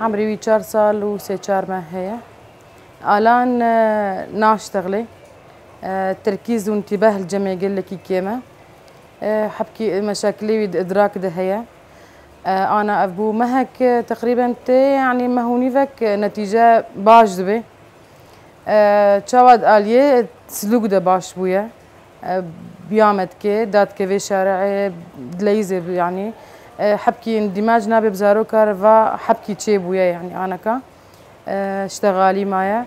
عمري 4 سال وسي 4 ما هي. الان ناشتغلي تركيز وانتباه الجميع قال لك كيما حبكي مشاكلي ادراك ده هي. انا ابو مهك تقريبا يعني مهوني فك نتيجه باش دبي تشاود اليه سلوك ده باش بويا بيامد كي داد كي شارعي دليزه يعني حبكي اندماج نابي بزاروكر و حبكي تشي بويا يعني انا كا اشتغالي معايا.